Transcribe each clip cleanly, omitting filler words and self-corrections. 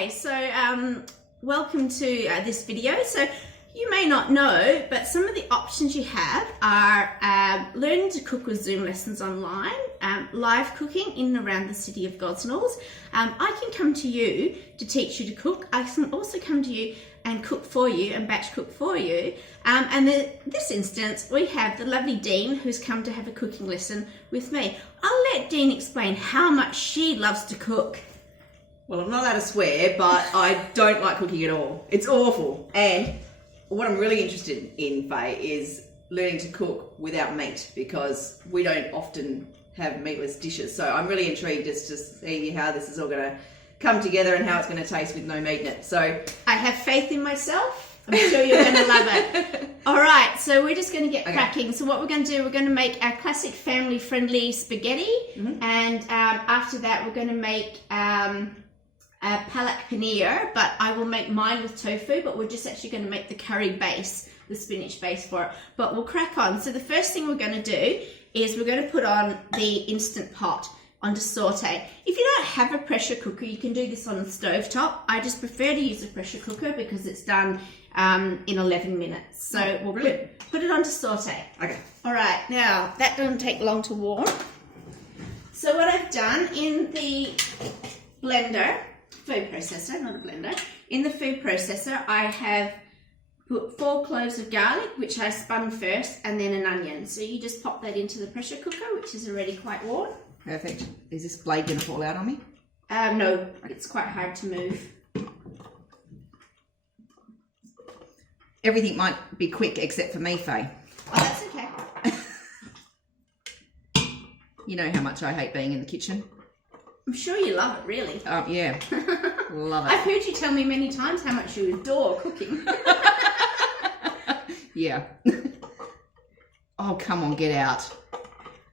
Okay, so welcome to this video. So you may not know, but some of the options you have are learning to cook with Zoom lessons online, live cooking in and around the city of Gosnells. I can come to you to teach you to cook. I can also come to you and cook for you and batch cook for you. And in this instance, we have the lovely Dene who's come to have a cooking lesson with me. I'll let Dene explain how much she loves to cook. Well, I'm not allowed to swear, but I don't like cooking at all. It's awful. And what I'm really interested in, Faye, is learning to cook without meat, because we don't often have meatless dishes. So I'm really intrigued just to see how this is all going to come together and how it's going to taste with no meat in it. So I have faith in myself. I'm sure you're going to love it. All right, so we're just going to get cracking. So what we're going to do, we're going to make our classic family-friendly spaghetti. And after that, we're going to make palek paneer, but I will make mine with tofu, but we're just actually going to make the curry base, the spinach base for it. But we'll crack on. So the first thing we're going to do is we're going to put on the Instant Pot onto saute. If you don't have a pressure cooker, you can do this on the stovetop. I just prefer to use a pressure cooker because it's done in 11 minutes. So we'll put it onto saute. Okay. All right, now that doesn't take long to warm. So what I've done in the blender, food processor, not a blender. In the food processor, I have put 4 cloves of garlic, which I spun first, and then an onion. So you just pop that into the pressure cooker, which is already quite warm. Perfect. Is this blade going to fall out on me? No, it's quite hard to move. Everything might be quick except for me, Faye. Oh, that's okay. You know how much I hate being in the kitchen. I'm sure you love it, really. Oh, yeah. Love it. I've heard you tell me many times how much you adore cooking. Yeah. Oh, come on, get out.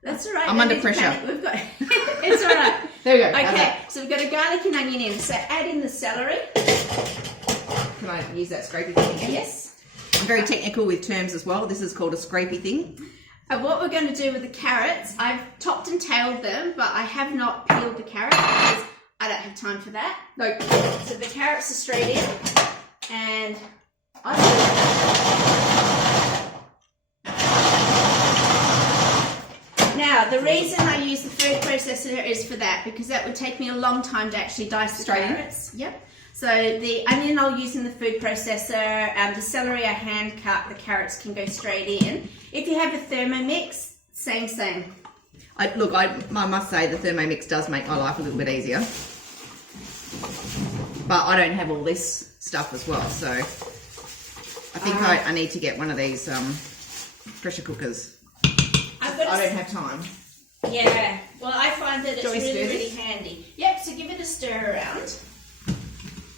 That's all right. I'm under pressure. We've got. It's all right. There we go. Okay, so we've got a garlic and onion in. So add in the celery. Can I use that scrapey thing again? Yes. I'm very technical with terms as well. This is called a scrapey thing. And what we're going to do with the carrots, I've topped and tailed them, but I have not peeled the carrots because I don't have time for that. No. So the carrots are straight in, and now the reason I use the food processor is for that, because that would take me a long time to actually dice the carrots. Yep. So the onion I'll use in the food processor, the celery I hand cut, the carrots can go straight in. If you have a Thermomix, same. I must say the Thermomix does make my life a little bit easier. But I don't have all this stuff as well, so I think I need to get one of these pressure cookers. I don't have time. Yeah, well I find that it's really this? handy. Yep, so give it a stir around.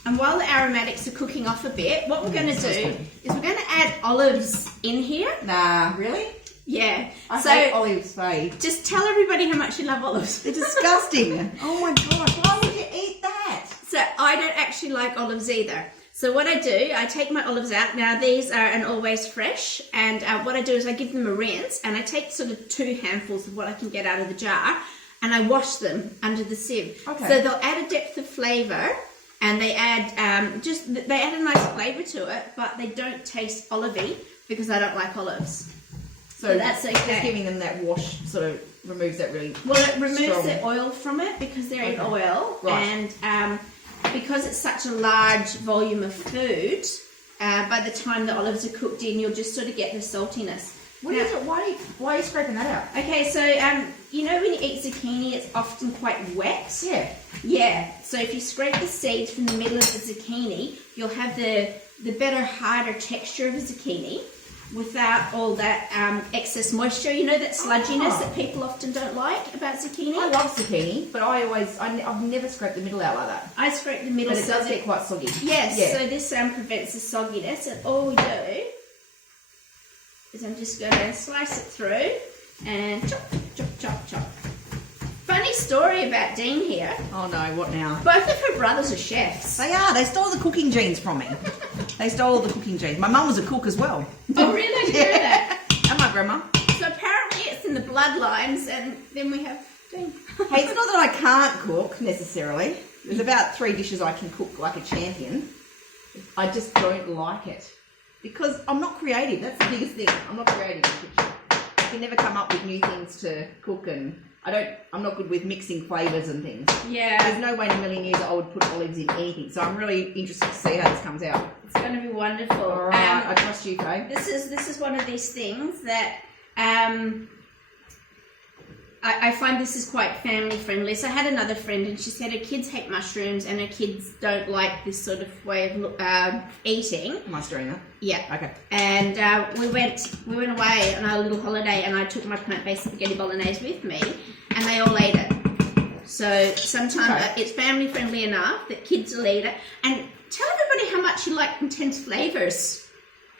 And while the aromatics are cooking off a bit, what we're going to do is we're going to add olives in here. Nah, really? Yeah. I hate olives, Faye. Just tell everybody how much you love olives. They're disgusting. Oh my gosh, why would you eat that? So I don't actually like olives either. So what I do, I take my olives out. Now these are an always fresh, and what I do is I give them a rinse, and I take sort of 2 handfuls of what I can get out of the jar, and I wash them under the sieve. Okay. So they'll add a depth of flavour. And they add they add a nice flavour to it, but they don't taste olivey because I don't like olives. So that's okay. Just giving them that wash sort of removes that really it removes strong. the oil from it because they're in oil, right. And because it's such a large volume of food, by the time the olives are cooked in, you'll just sort of get the saltiness. What is it? Why are you scraping that out? Okay, so you know when you eat zucchini, it's often quite wet. Yeah. Yeah. So if you scrape the seeds from the middle of the zucchini, you'll have the better, harder texture of a zucchini without all that excess moisture. You know that sludginess that people often don't like about zucchini. I love zucchini, but I've never scraped the middle out like that. I scrape the middle. But it does get quite soggy. Yes. Yeah. So this prevents the sogginess, and all we do is I'm just going to slice it through and chop, chop, chop, chop. Funny story about Dene here. Oh no, what now? Both of her brothers are chefs. They are. They stole the cooking genes from me. They stole the cooking genes. My mum was a cook as well. Oh really? I didn't know that. And my grandma. So apparently it's in the bloodlines, and then we have Dene. Hey, it's not that I can't cook necessarily. There's about 3 dishes I can cook like a champion. I just don't like it because I'm not creative. That's the biggest thing. I'm not creative in the kitchen. I can never come up with new things to cook, and I'm not good with mixing flavours and things. Yeah. There's no way in a million years I would put olives in anything. So I'm really interested to see how this comes out. It's going to be wonderful. All right, I trust you, Faye. This is one of these things that I find this is quite family friendly. So I had another friend and she said her kids hate mushrooms and her kids don't like this sort of way of eating. Am I stirring that? Yeah. Okay. And we went away on our little holiday and I took my plant-based spaghetti bolognese with me and they all ate it. So sometimes it's family friendly enough that kids will eat it. And tell everybody how much you like intense flavours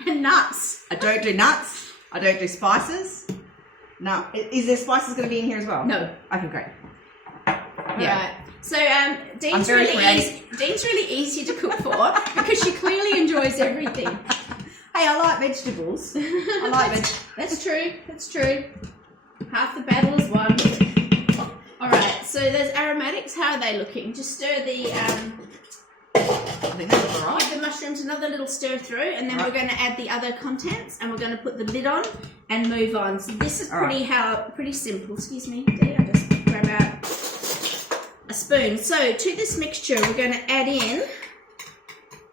and nuts. I don't do nuts. I don't do spices. No. Is there spices going to be in here as well? No. Okay, great. Yeah. Right. So Dene's really easy to cook for because she clearly enjoys everything. Hey, I like vegetables. I like vegetables. That's true. That's true. Half the battle is won. All right. So there's aromatics. How are they looking? Just stir the. I think that's all right. Give the mushrooms another little stir through, and then we're going to add the other contents, and we're going to put the lid on and move on. So this is pretty simple. Excuse me, Dee, I'll just grab out a spoon. So to this mixture, we're going to add in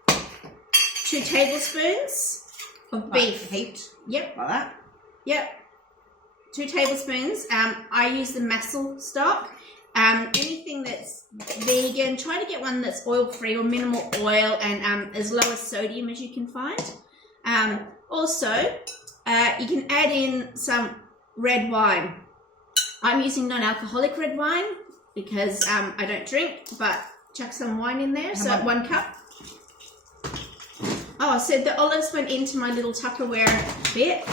2 tablespoons of beef. Heaped. Yep. Like that. Yep. 2 tablespoons. I use the mussel stock. Anything that's vegan, try to get one that's oil-free or minimal oil and as low as sodium as you can find. Also, you can add in some red wine. I'm using non-alcoholic red wine because I don't drink, but chuck some wine in there. So 1 cup. Oh, so the olives went into my little Tupperware bit.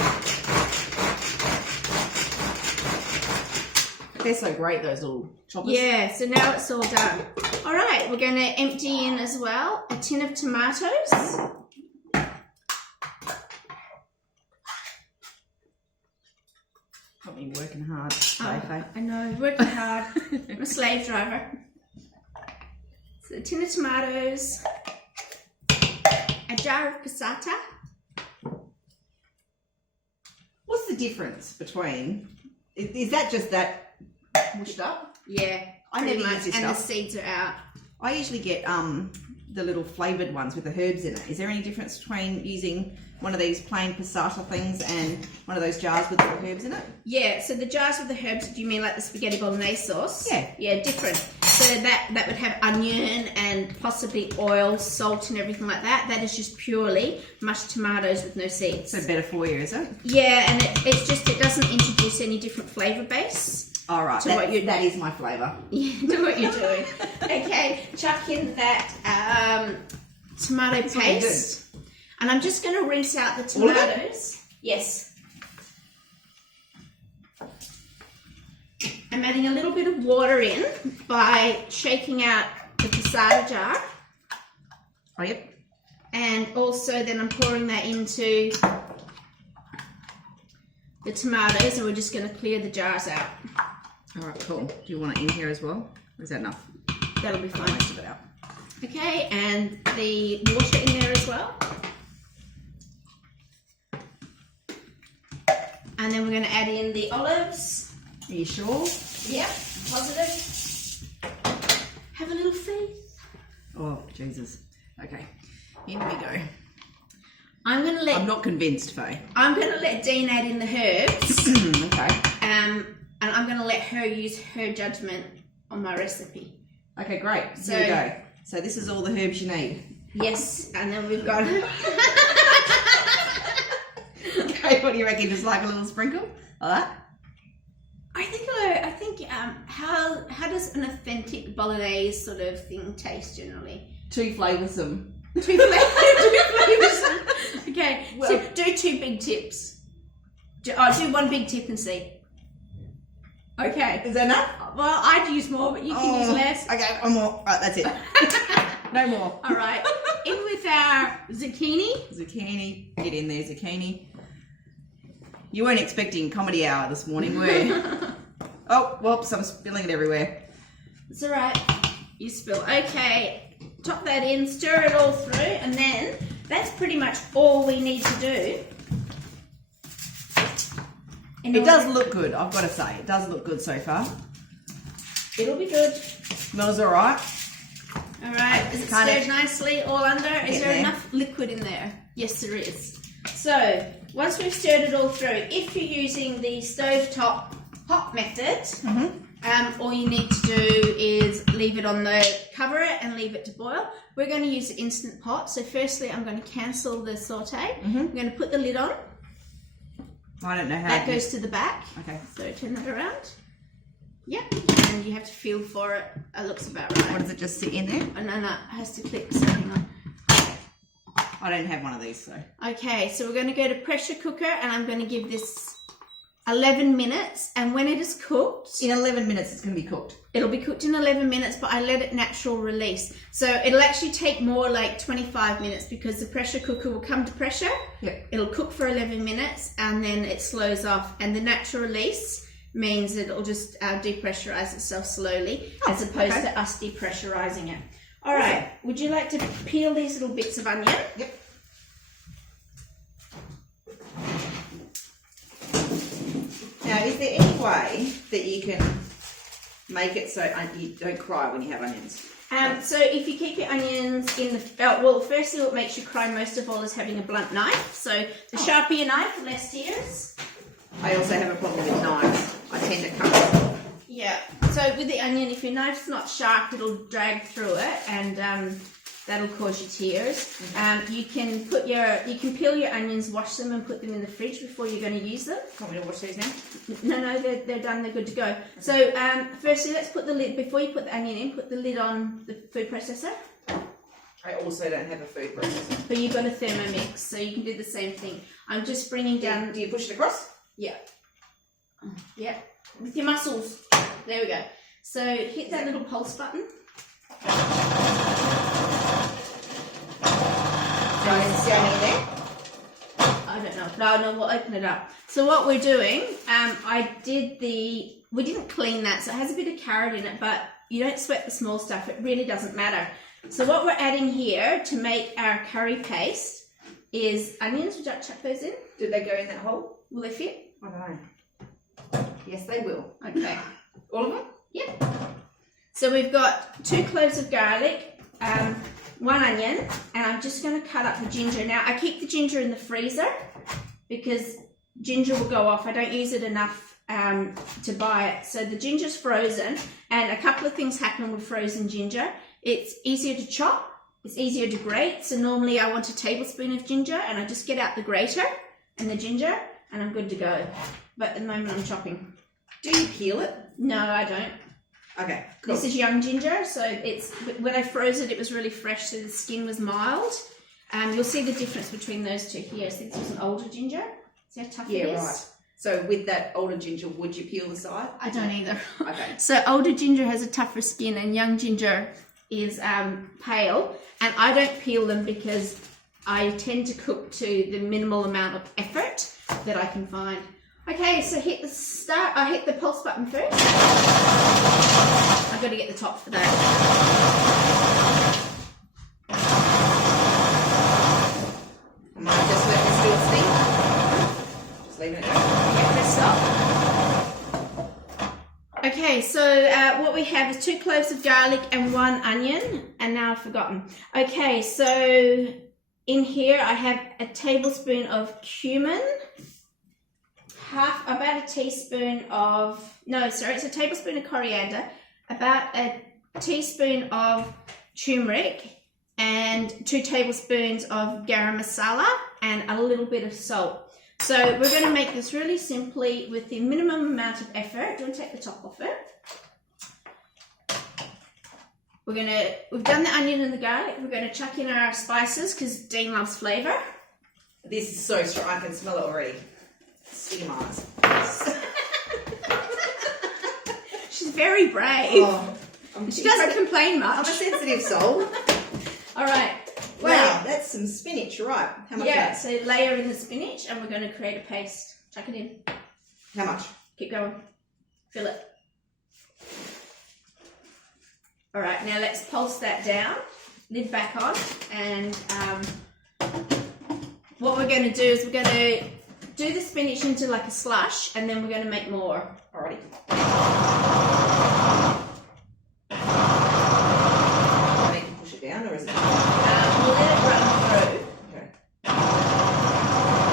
They're so great, those little choppers. Yeah, so now it's all done. All right, we're going to empty in as well a tin of tomatoes. Got me working hard. I know, working hard. I'm a slave driver. So a tin of tomatoes, a jar of passata. What's the difference between... Is that just that mushed up? Yeah, I never use this and stuff. the seeds are out. I usually get the little flavoured ones with the herbs in it. Is there any difference between using one of these plain passata things and one of those jars with the herbs in it? Yeah, so the jars with the herbs, do you mean like the spaghetti bolognese sauce? Yeah. Yeah, different. So that would have onion and possibly oil, salt and everything like that. That is just purely mashed tomatoes with no seeds. So better for you, is it? Yeah, and it doesn't introduce any different flavour base. All right, that is my flavour. Yeah, do what you're doing. Okay, chuck in that tomato paste. And I'm just going to rinse out the tomatoes. Yes. I'm adding a little bit of water in by shaking out the passata jar. Oh, yep. And also then I'm pouring that into the tomatoes and we're just going to clear the jars out. All right, cool. Do you want it in here as well? Or is that enough? That'll be fine. Most of it out. Okay, and the water in there as well. And then we're going to add in the olives. Are you sure? Yep, positive. Have a little faith. Oh, Jesus. Okay, in we go. I'm not convinced, Faye. I'm going to let Dene add in the herbs. Okay. And I'm going to let her use her judgment on my recipe. Okay, great. So here we go. So this is all the herbs you need. Yes, and then we've got... Okay, what do you reckon? Just like a little sprinkle? Like that? I think how does an authentic bolognese sort of thing taste generally? Too flavoursome. Too flavoursome. Okay, Well, so do 2 big tips. Do 1 big tip and see. Okay. Is that enough? Well, I'd use more, but you can use less. Okay, one more. Right, that's it. No more. All right. In with our zucchini. Zucchini. Get in there, zucchini. You weren't expecting comedy hour this morning, were you? Oh, whoops, I'm spilling it everywhere. It's all right. You spill. Okay, top that in, stir it all through, and then that's pretty much all we need to do. It does look good, I've got to say. It does look good so far. It'll be good. Smells all right. All right, is it Kind of stirred nicely all under? Is there there. enough liquid in there? Yes, there is. So, once we've stirred it all through, if you're using the stovetop hot method, all you need to do is leave it on the, cover it and leave it to boil. We're going to use the Instant Pot. So firstly, I'm going to cancel the saute. I'm going to put the lid on. I don't know how. That goes to the back. Okay. So turn that around. Yep. And you have to feel for it. It looks about right. What, does it just sit in there? Oh, no, it has to click. So hang on. I don't have one of these, so. Okay, so we're going to go to pressure cooker, and I'm going to give this 11 minutes, and when it is cooked... In 11 minutes it's going to be cooked. It'll be cooked in 11 minutes, but I let it natural release. So it'll actually take more like 25 minutes because the pressure cooker will come to pressure. Yep. It'll cook for 11 minutes, and then it slows off, and the natural release means that it'll just depressurize itself slowly, as opposed to us depressurizing it. All right, would you like to peel these little bits of onion? Yep. Now, is there any way that you can make it so you don't cry when you have onions? So if you keep your onions in the... well, firstly what makes you cry most of all is having a blunt knife. So the sharper your knife, the less tears. I also have a problem with knives. I tend to cut. Yeah. So with the onion, if your knife's not sharp, it'll drag through it, and that'll cause you tears. You can peel your onions, wash them, and put them in the fridge before you're going to use them. Want me to wash these now? No, they're done. They're good to go. So firstly, let's put the lid before you put the onion in. Put the lid on the food processor. I also don't have a food processor. But you've got a Thermomix, so you can do the same thing. I'm just bringing down. Do you push it across? Yeah. Yeah. With your muscles. There we go. So hit that little pulse button. So is it going in there? I don't know. No, we'll open it up. So what we're doing, we didn't clean that, so it has a bit of carrot in it, but you don't sweat the small stuff. It really doesn't matter. So what we're adding here to make our curry paste is onions. Would you like to chuck those in? Did they go in that hole? Will they fit? I don't know. Yes, they will. Okay. All of them? Yep. So we've got 2 cloves of garlic, 1 onion, and I'm just going to cut up the ginger. Now, I keep the ginger in the freezer because ginger will go off. I don't use it enough to buy it. So the ginger's frozen, and a couple of things happen with frozen ginger. It's easier to chop. It's easier to grate. So normally I want a tablespoon of ginger, and I just get out the grater and the ginger, and I'm good to go. But at the moment I'm chopping. Do you peel it? No, I don't. Okay, cool. This is young ginger, so when I froze it, it was really fresh, so the skin was mild. You'll see the difference between those two here. So this was an older ginger. See how tough it is? Yeah, right. So with that older ginger, would you peel the side? I don't either. Okay. So older ginger has a tougher skin, and young ginger is pale. And I don't peel them because I tend to cook to the minimal amount of effort that I can find. Okay, so hit the pulse button first. I've got to get the top for that. I might just let this do its thing. Just leaving it there. Yeah, press stop. Okay, so what we have is 2 cloves of garlic and 1 onion, and now I've forgotten. Okay, so in here I have a tablespoon of cumin. About a teaspoon of, it's a tablespoon of coriander, about a teaspoon of turmeric, and 2 tablespoons of garam masala, and a little bit of salt. So we're going to make this really simply with the minimum amount of effort. Do you want to take the top off it? We've done the onion and the garlic. We're going to chuck in our spices because Dene loves flavour. This is so strong. I can smell it already. Sticky my eyes. She's very brave. Oh, She doesn't complain much. I'm a sensitive soul. All right. Wow, that's some spinach, right? How much? Yeah, so layer in the spinach, and we're going to create a paste. Chuck it in. How much? Keep going. Fill it. All right, now let's pulse that down, lid back on, and what we're going to do is we're going to do the spinach into like a slush, and then we're going to make more. Alrighty. I need to push it down, or is it? We'll let it run through. Okay.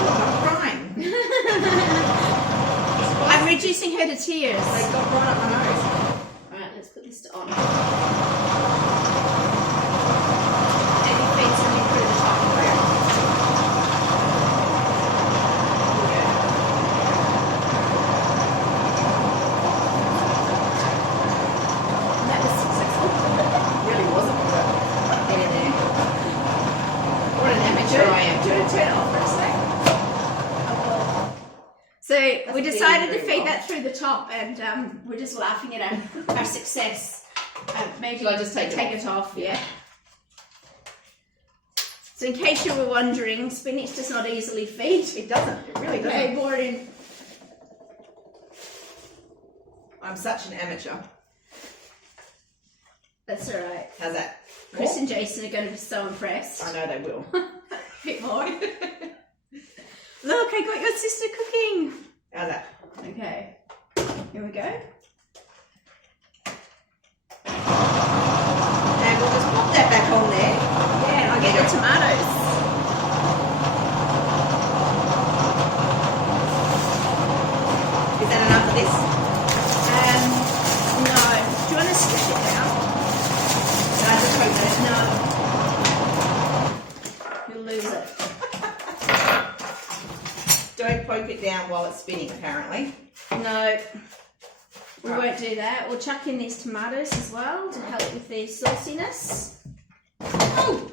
Look, I'm crying. I'm reducing her to tears. They got right up my nose. All right, let's put this on. Maybe feed something through the top. That was successful. Really wasn't, was it? Get in there. What an amateur I am. Do you want to turn it off for a sec? So we decided to feed that through the top, and we're just laughing at our success. Maybe Shall I just take it off? Yeah. So in case you were wondering, spinach does not easily feed. It doesn't. It really doesn't. Okay, boring. I'm such an amateur. That's all right. How's that? Chris and Jason are going to be so impressed. I know they will. A bit more. Look, I got your sister cooking. How's that? Okay, here we go. And we'll just pop that back on there. Yeah, I'll get the tomatoes. Is that enough for this? No. Do you want to stretch it down? Can I just poke that? No. You'll lose it. Don't poke it down while it's spinning, apparently. No. We Right. won't do that. We'll chuck in these tomatoes as well to help with the sauciness. Oh!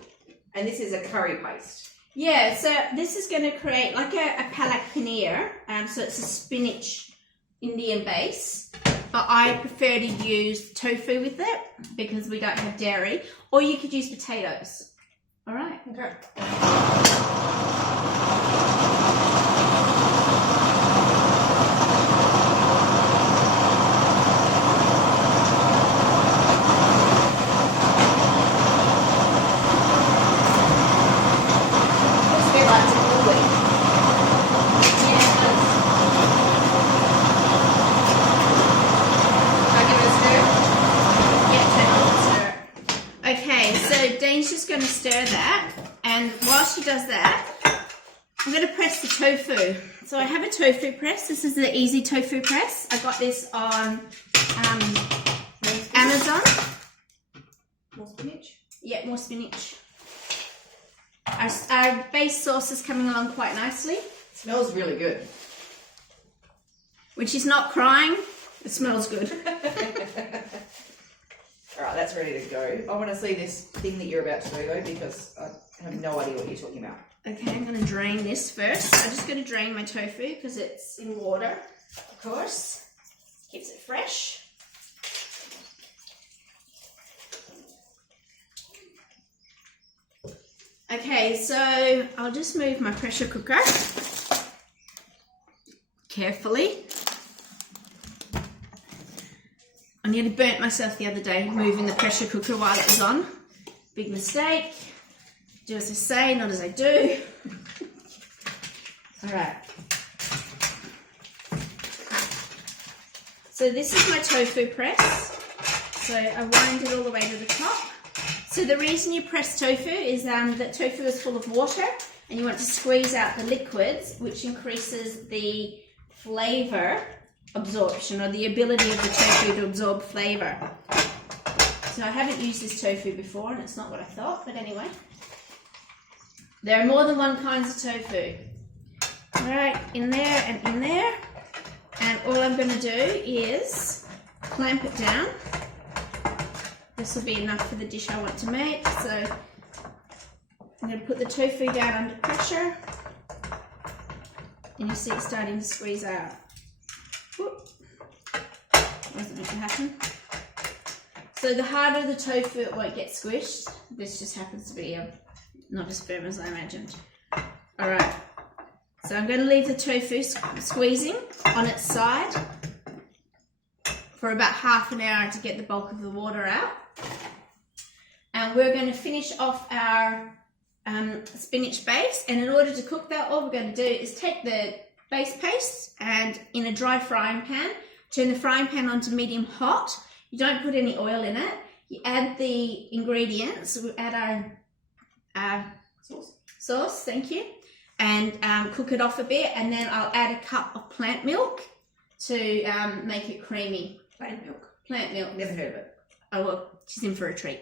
And this is a curry paste. Yeah, so this is going to create like a palek paneer. So it's a spinach Indian base. But I prefer to use tofu with it because we don't have dairy. Or you could use potatoes. All right. Okay. Okay, so Dane's just going to stir that, and while she does that, I'm going to press the tofu. So I have a tofu press. This is the Easy Tofu Press. I got this on Amazon. More spinach? Yeah, more spinach. Our base sauce is coming along quite nicely. It smells really good. When she's not crying, it smells good. All right, that's ready to go. I want to see this thing that you're about to do, though, because I have no idea what you're talking about. Okay, I'm going to drain this first. I'm just going to drain my tofu because it's in water, of course. Keeps it fresh. Okay, so I'll just move my pressure cooker carefully. I nearly burnt myself the other day moving the pressure cooker while it was on. Big mistake. Do as I say, not as I do. All right. So this is my tofu press. So I wind it all the way to the top. So the reason you press tofu is that tofu is full of water and you want to squeeze out the liquids, which increases the flavour absorption, or the ability of the tofu to absorb flavour. So I haven't used this tofu before and it's not what I thought, but anyway. There are more than one kinds of tofu. Alright, in there and in there. And all I'm going to do is clamp it down. This will be enough for the dish I want to make. So I'm going to put the tofu down under pressure. And you see it starting to squeeze out. Whoop. Wasn't meant to happen. So the harder the tofu, it won't get squished. This just happens to be not as firm as I imagined. All right. So I'm going to leave the tofu squeezing on its side for about half an hour to get the bulk of the water out. and we're going to finish off our spinach base. And in order to cook that, all we're going to do is take the base paste and in a dry frying pan, turn the frying pan onto medium hot. You don't put any oil in it. You add the ingredients. We add our sauce, thank you, and cook it off a bit, and then I'll add a cup of plant milk to make it creamy. Plant milk. Plant milk. Never heard of it. Oh, well, she's in for a treat.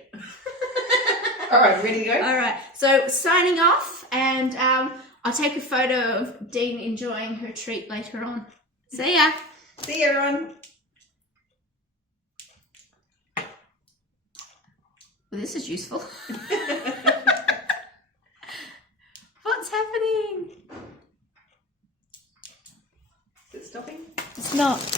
All right, ready to go? All right, so signing off, and I'll take a photo of Dene enjoying her treat later on. See ya. See you, everyone. Well, this is useful. What's happening? Is it stopping? It's not.